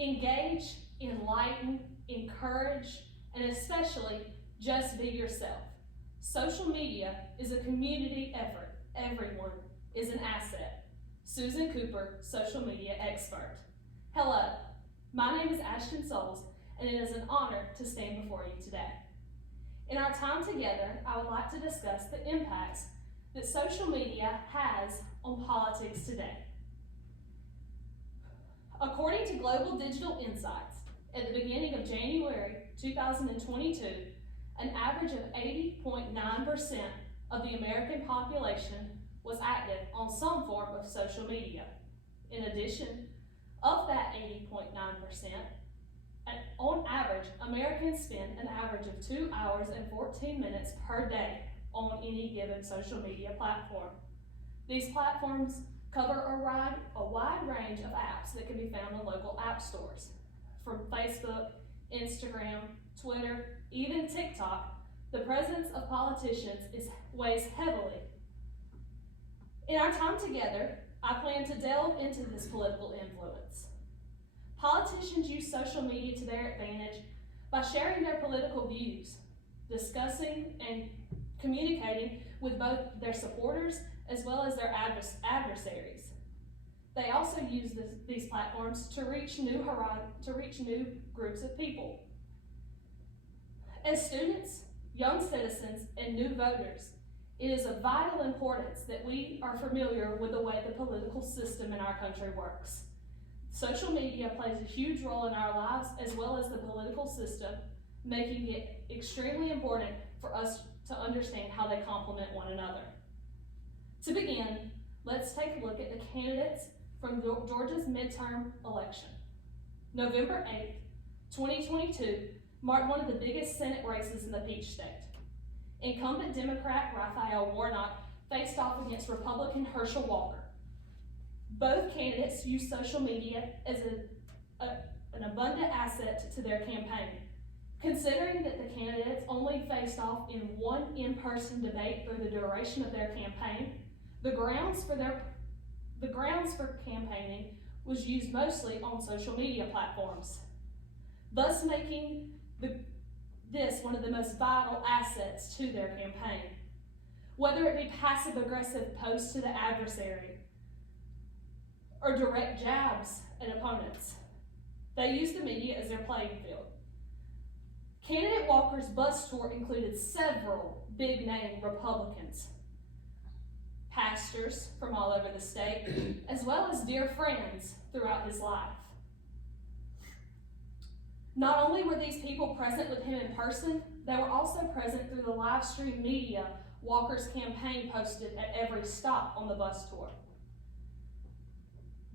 Engage, enlighten, encourage, and especially just be yourself. Social media is a community effort. Everyone is an asset. Susan Cooper, social media expert. Hello, my name is Ashtyn, and it is an honor to stand before you today. In our time together, I would like to discuss the impacts that social media has on politics today. According to Global Digital Insights, at the beginning of January 2022, an average of 80.9% of the American population was active on some form of social media. In addition, of that 80.9%, on average, Americans spend an average of 2 hours and 14 minutes per day on any given social media platform. These platforms cover a wide range of apps that can be found in local app stores. From Facebook, Instagram, Twitter, even TikTok, the presence of politicians weighs heavily. In our time together, I plan to delve into this political influence. Politicians use social media to their advantage by sharing their political views, discussing and communicating with both their supporters as well as their adversaries. They also use these platforms to reach new groups of people. As students, young citizens, and new voters, it is of vital importance that we are familiar with the way the political system in our country works. Social media plays a huge role in our lives as well as the political system, making it extremely important for us to understand how they complement one another. To begin, let's take a look at the candidates from Georgia's midterm election. November 8th, 2022 marked one of the biggest Senate races in the Peach State. Incumbent Democrat Raphael Warnock faced off against Republican Herschel Walker. Both candidates used social media as an abundant asset to their campaign. Considering that the candidates only faced off in one in-person debate for the duration of their campaign, the grounds for campaigning was used mostly on social media platforms, thus making this one of the most vital assets to their campaign. Whether it be passive-aggressive posts to the adversary or direct jabs at opponents, they used the media as their playing field. Candidate Walker's bus tour included several big-name Republicans, pastors from all over the state, as well as dear friends throughout his life. Not only were these people present with him in person, they were also present through the live stream media Walker's campaign posted at every stop on the bus tour.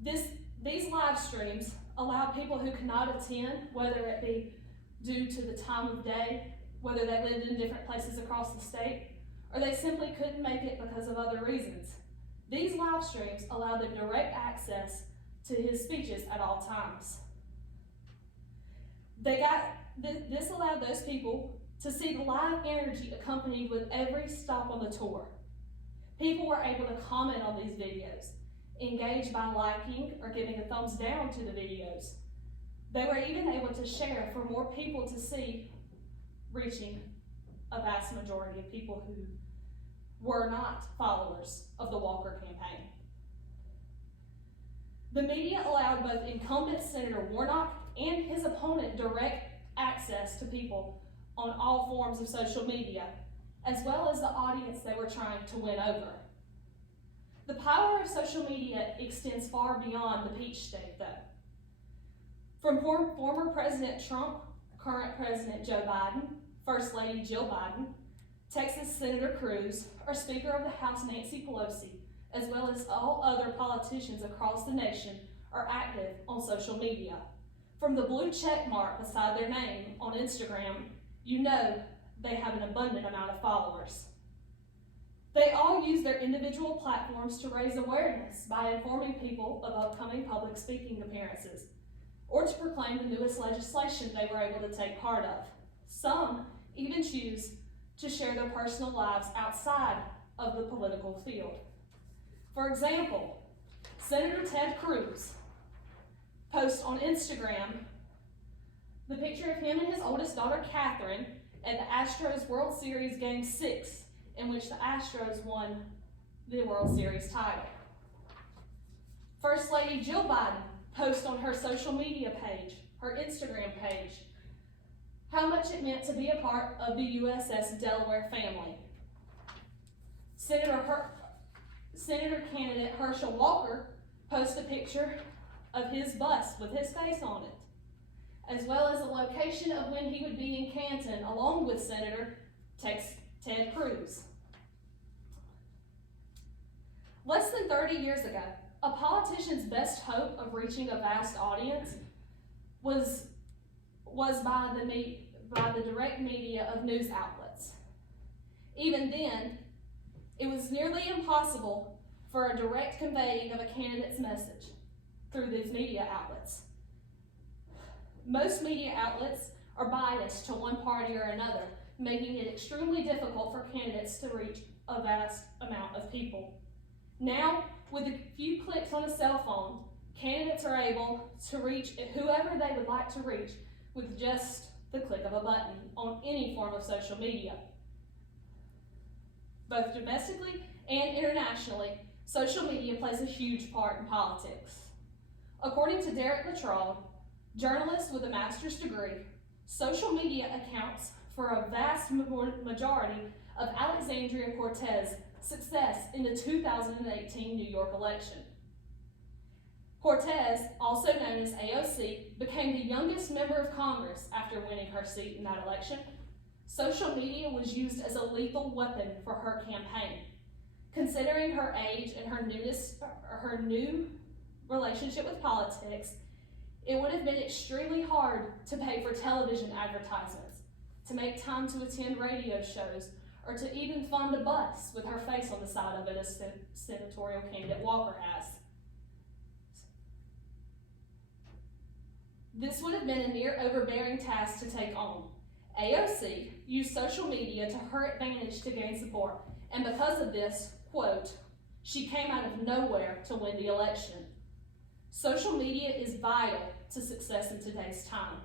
These live streams allowed people who could not attend, whether it be due to the time of day, whether they lived in different places across the state, or they simply couldn't make it because of other reasons. These live streams allowed them direct access to his speeches at all times. This allowed those people to see the live energy accompanied with every stop on the tour. People were able to comment on these videos, engage by liking or giving a thumbs down to the videos. They were even able to share for more people to see, reaching a vast majority of people who were not followers of the Walker campaign. The media allowed both incumbent Senator Warnock and his opponent direct access to people on all forms of social media, as well as the audience they were trying to win over. The power of social media extends far beyond the Peach State, though. From former President Trump, current President Joe Biden, First Lady Jill Biden, Texas Senator Cruz, or Speaker of the House Nancy Pelosi, as well as all other politicians across the nation, are active on social media. From the blue check mark beside their name on Instagram, you know they have an abundant amount of followers. They all use their individual platforms to raise awareness by informing people of upcoming public speaking appearances, or to proclaim the newest legislation they were able to take part of. Some even choose to share their personal lives outside of the political field. For example, Senator Ted Cruz post on Instagram the picture of him and his oldest daughter, Catherine, at the Astros World Series Game 6, in which the Astros won the World Series title. First Lady Jill Biden posts on her social media page, her Instagram page, how much it meant to be a part of the USS Delaware family. Senator candidate Herschel Walker posts a picture of his bus with his face on it, as well as a location of when he would be in Canton, along with Senator Ted Cruz. Less than 30 years ago, a politician's best hope of reaching a vast audience was by the direct media of news outlets. Even then, it was nearly impossible for a direct conveying of a candidate's message through these media outlets. Most media outlets are biased to one party or another, making it extremely difficult for candidates to reach a vast amount of people. Now, with a few clicks on a cell phone, candidates are able to reach whoever they would like to reach with just the click of a button on any form of social media. Both domestically and internationally, social media plays a huge part in politics. According to Derek Latrobe, journalist with a master's degree, social media accounts for a vast majority of Alexandria Cortez's success in the 2018 New York election. Cortez, also known as AOC, became the youngest member of Congress after winning her seat in that election. Social media was used as a lethal weapon for her campaign. Considering her age and her new relationship with politics, it would have been extremely hard to pay for television advertisements, to make time to attend radio shows, or to even fund a bus with her face on the side of it as senatorial candidate Walker has. This would have been a near overbearing task to take on. AOC used social media to her advantage to gain support, and because of this, quote, she came out of nowhere to win the election. Social media is vital to success in today's time.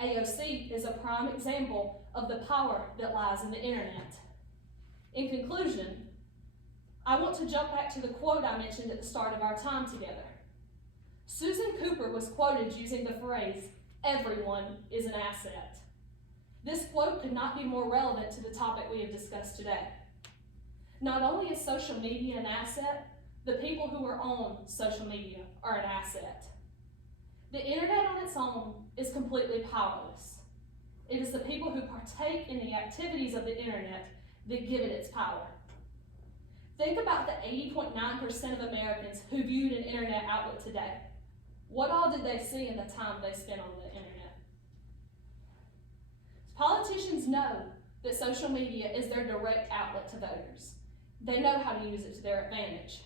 AOC is a prime example of the power that lies in the internet. In conclusion, I want to jump back to the quote I mentioned at the start of our time together. Susan Cooper was quoted using the phrase, "Everyone is an asset." This quote could not be more relevant to the topic we have discussed today. Not only is social media an asset, the people who are on social media are an asset. The internet on its own is completely powerless. It is the people who partake in the activities of the internet that give it its power. Think about the 80.9% of Americans who viewed an internet outlet today. What all did they see in the time they spent on the internet? Politicians know that social media is their direct outlet to voters. They know how to use it to their advantage.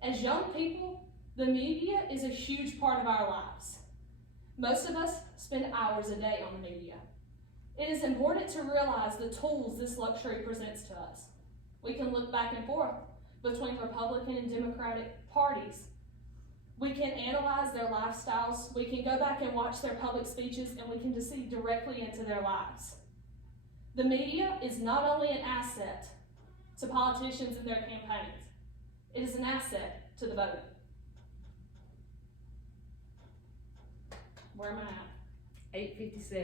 As young people, the media is a huge part of our lives. Most of us spend hours a day on the media. It is important to realize the tools this luxury presents to us. We can look back and forth between Republican and Democratic parties. We can analyze their lifestyles. We can go back and watch their public speeches, and we can see directly into their lives. The media is not only an asset to politicians and their campaigns, it is an asset to the voter. Where am I at? 8:57.